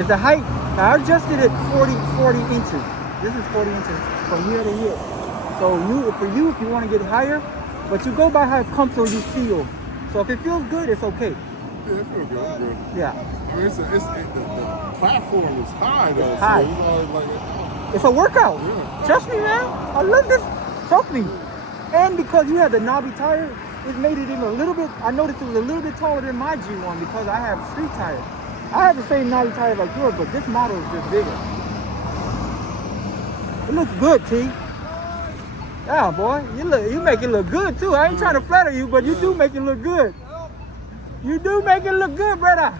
Is the height. I adjusted it 40 inches. This is 40 inches from here to here. So for you, if you want to get higher, but you go by how comfortable you feel. So if it feels good, it's okay. Yeah, it feels good. Good. Yeah. I mean, the platform is high though. It's high. So it's a workout. Yeah. Trust me, man. I love this. Trust me. And because you have the knobby tire, it made it even a little bit. I noticed it was a little bit taller than my G1 because I have street tires. I have the same knobby tire like yours, but this model is just bigger. It looks good, T. Yeah, boy, you make it look good too. I ain't trying to flatter you, but you do make it look good. You do make it look good, brother.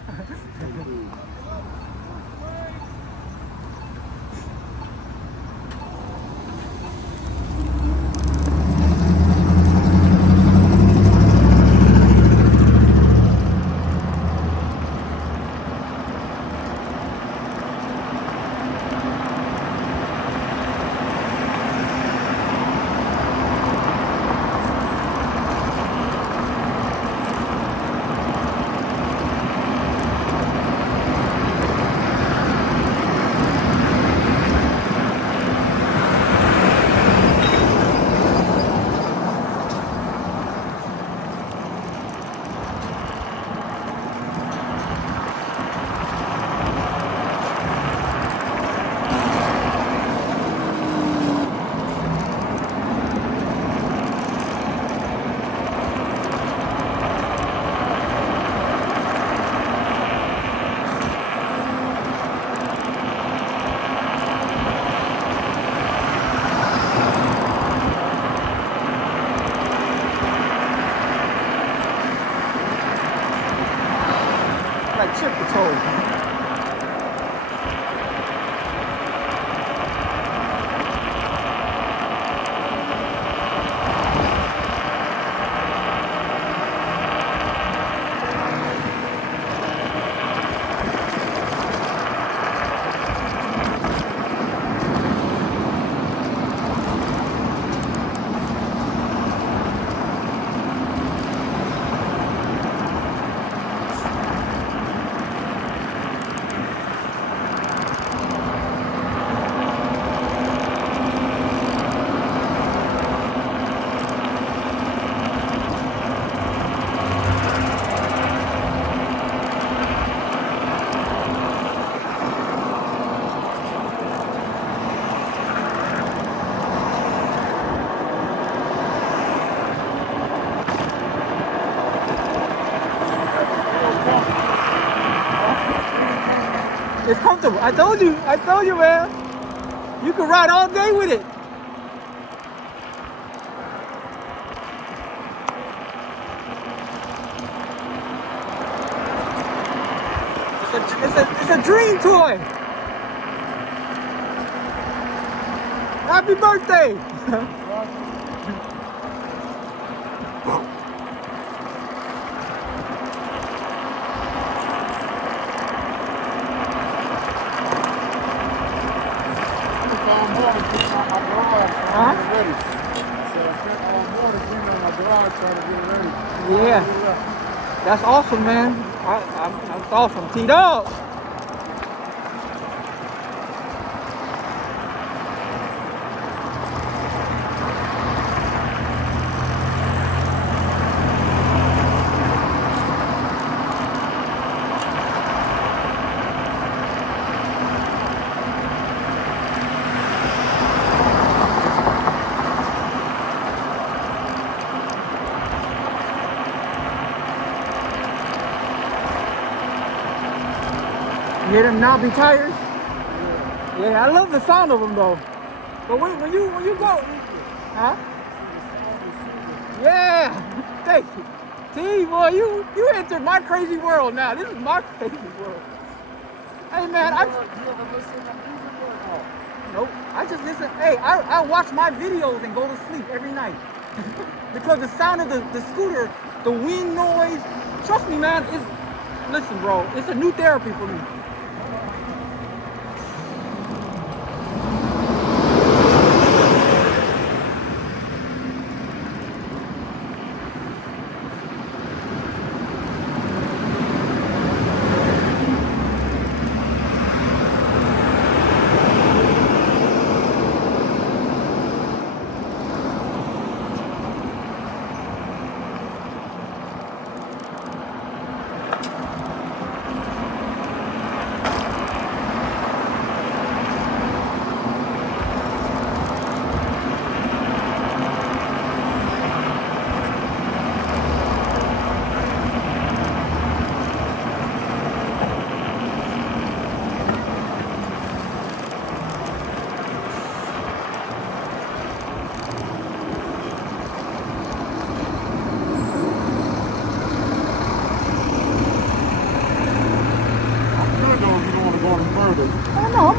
Like chip patrol. It's comfortable. I told you, man. You can ride all day with it. It's a dream toy. Happy birthday. Yeah, that's awesome, man. That's awesome. T-Dog. You hear them knobby tires? Yeah, I love the sound of them though. But when you go, huh? Yeah, thank you. T, boy, you entered my crazy world now. This is my crazy world. Hey man, nope. I just listen. Hey, I watch my videos and go to sleep every night because the sound of the scooter, the wind noise. Trust me, man. Listen, bro. It's a new therapy for me.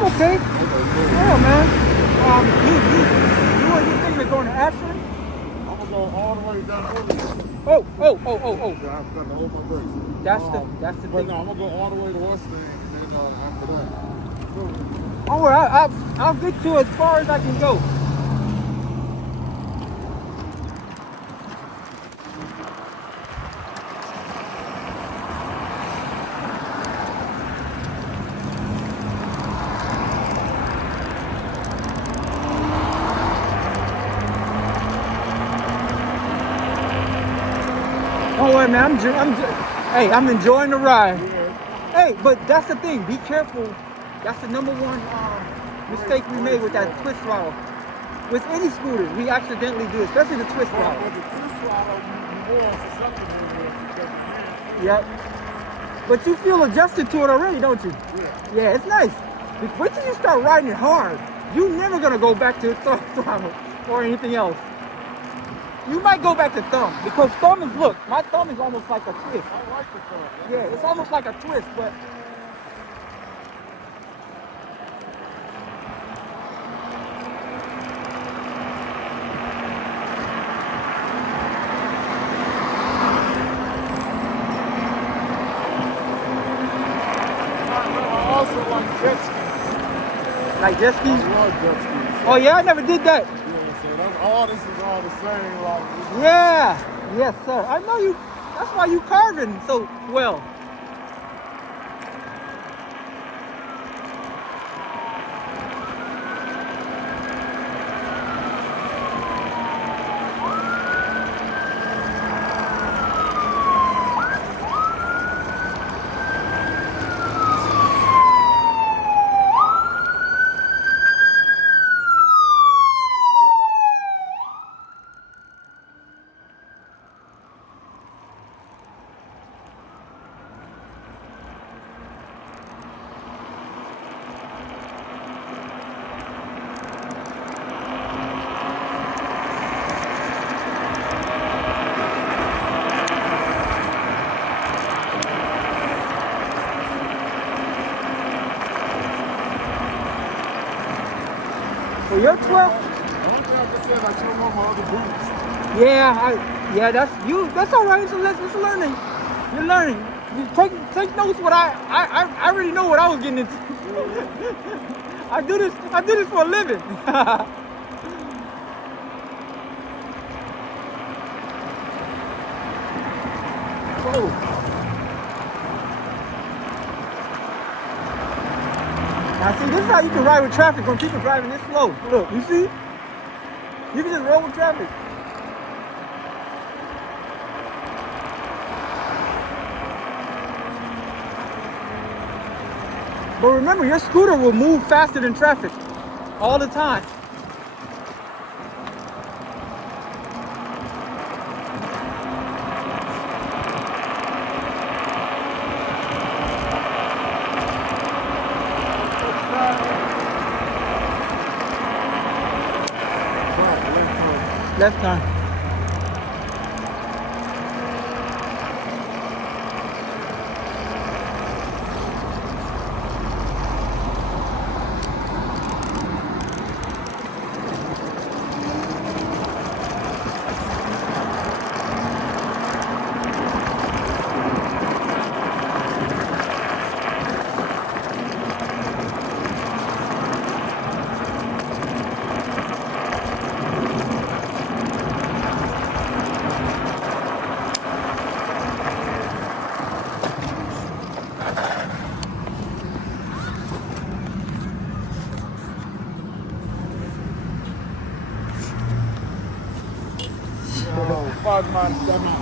I'm okay. Okay, cool. Yeah, man. You thinking of going to Ashland? I'm gonna go all the way down over here. Oh. Yeah, I've got to hold my brakes. That's the But thing. no, I'm gonna go all the way to Weston, and then after that. Don't worry, I'll get you as far as I can go. Don't worry, man. Hey, I'm enjoying the ride. Hey, but that's the thing. Be careful. That's the number one mistake we made with that twist throttle. With any scooter, we accidentally do, especially the twist throttle. But the twist throttle, you more susceptible because Yep. But you feel adjusted to it already, don't you? Yeah, it's nice. Wait till you start riding it hard. You're never gonna go back to throttle or anything else. You might go back to thumb because thumb is, look, my thumb is almost like a twist. I like the thumb. Yeah, it's almost like a twist, but I also like jet skis. like jet I skis. love jet skis. Oh yeah, I never did that. Yeah, so that's all. This is all the same. Like, Yeah, yes sir. I know you. That's why you carving so well. So you're 12. one thing I just said, I showed my other boots. Yeah, that's you. That's all right. It's learning. You're learning. You take notes. What I already know what I was getting into. I do this for a living. Whoa. Now see, this is how you can ride with traffic when people driving this slow. Look, you see? You can just roll with traffic. But remember, your scooter will move faster than traffic all the time. Left turn.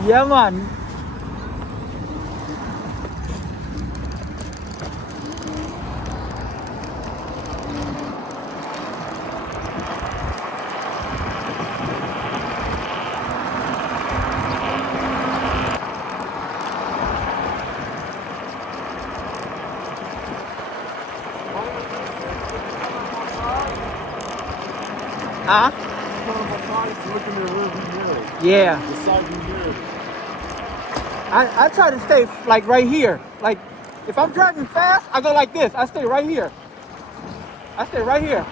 Yeah, man. Huh? Yeah. I try to stay like right here. Like if I'm driving fast, I go like this. I stay right here. I stay right here.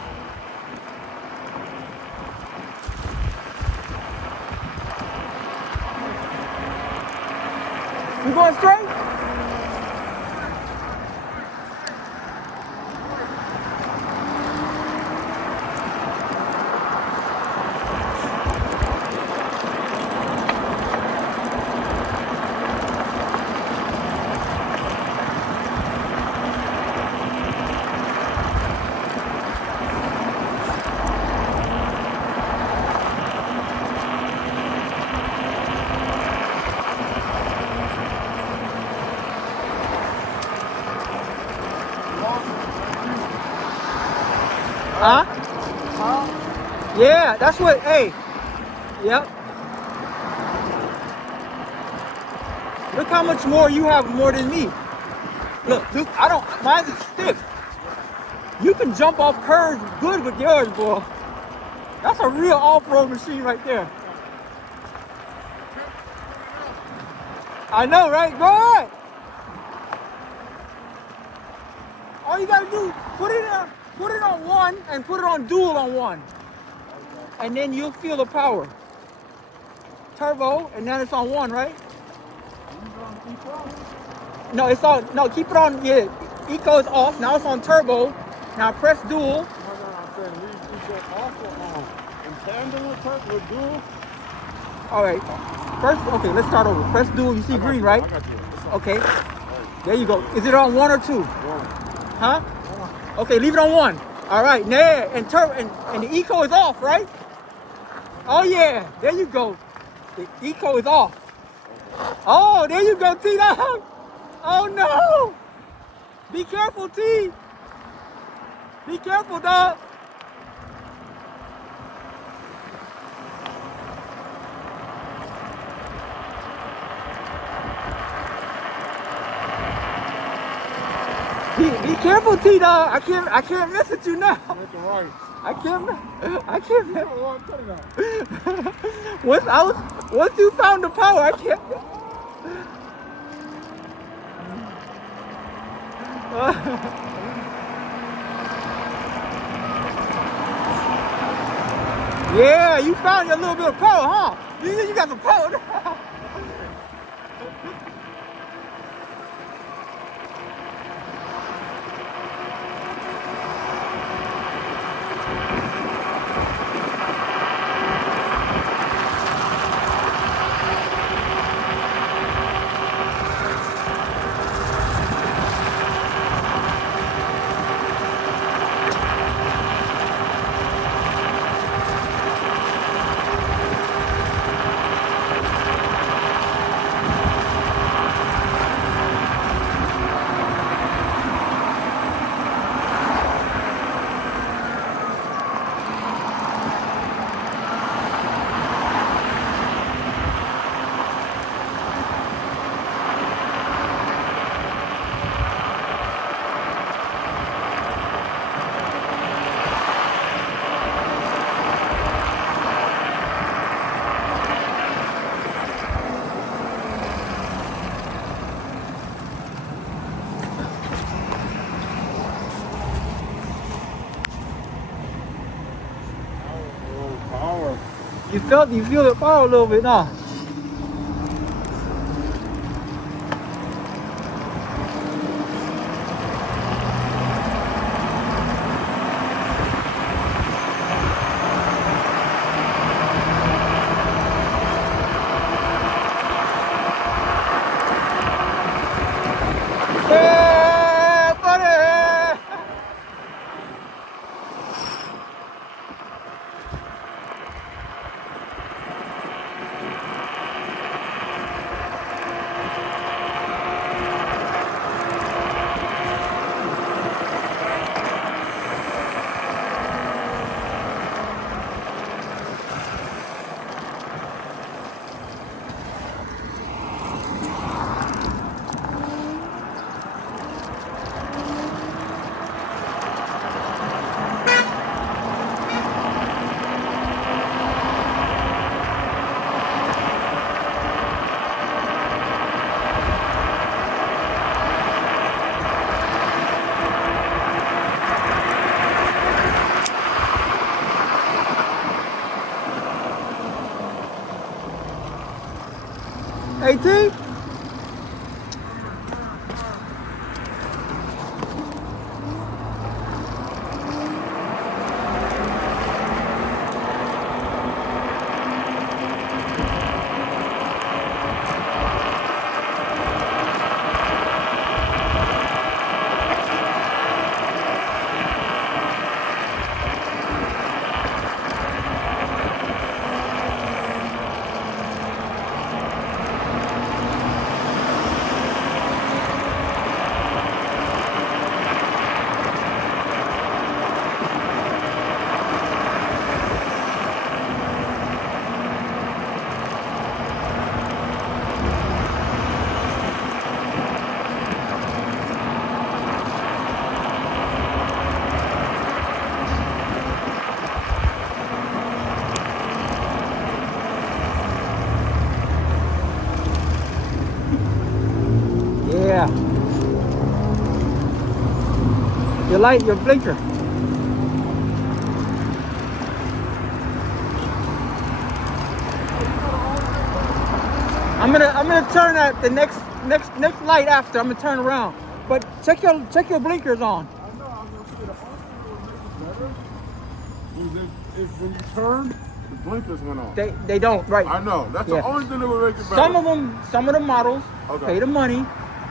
You going straight? Huh? Yeah, that's what, hey. Yep. Look how much more you have more than me. Look, Duke, I don't, mine is stiff. You can jump off curves good with yours, boy. That's a real off-road machine right there. I know, right? Go ahead. All you gotta do, put it on one and put it on dual on one. And then you'll feel the power. Turbo, and then it's on one, right? No, it's on, no, keep it on, yeah. Eco is off, now it's on turbo. Now press dual. All right, first, okay, let's start over. Press dual, you see green, right? Okay, there you go. Is it on one or two? Huh? Okay, leave it on one. All right, now, and the eco is off, right? Oh yeah, there you go. The eco is off. Oh, there you go, T-Dog. Oh no! Be careful, T. Be careful, dog. Be careful, T-Dog. I can't mess with you now. I can't. Once you found the power, I can't. Yeah, you found your little bit of power, huh? You got some power. You feel the power a little bit now. Yeah, buddy! Yeah. Your light, your blinker. I'm gonna turn at the next light after. I'm gonna turn around. But check your blinkers on. I know, I was gonna say the only thing that would make it better is when you turn, the blinkers went on. They don't, right? I know. That's the only thing that would make it better. Some of the models pay the money.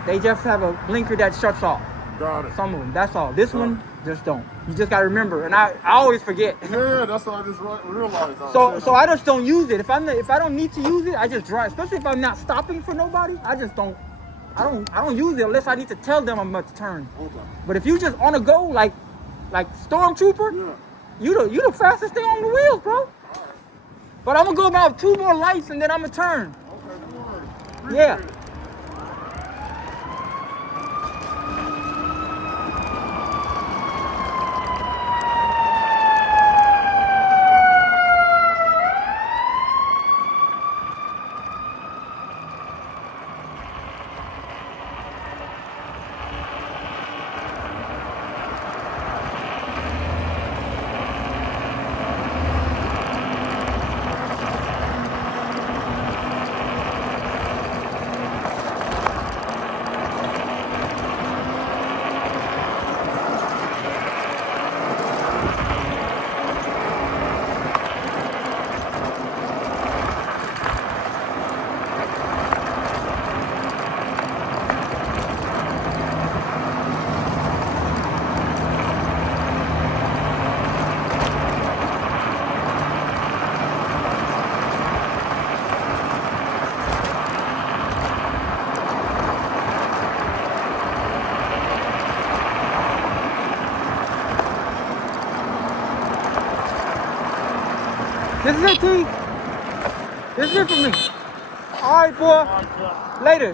They just have a blinker that shuts off. Got it. Some of them, that's all. This one just don't. You just gotta remember, and I always forget. Yeah, that's what I just realized. So I just don't use it. If I don't need to use it, I just drive. Especially if I'm not stopping for nobody, I don't use it unless I need to tell them I'm about to turn. Okay. But if you just on the go like Stormtrooper, you the fastest thing on the wheels, bro. All right. But I'm gonna go about 2 more lights and then I'm gonna turn. Okay, good. Yeah. This is it, T. This is it for me. All right, boy. Later.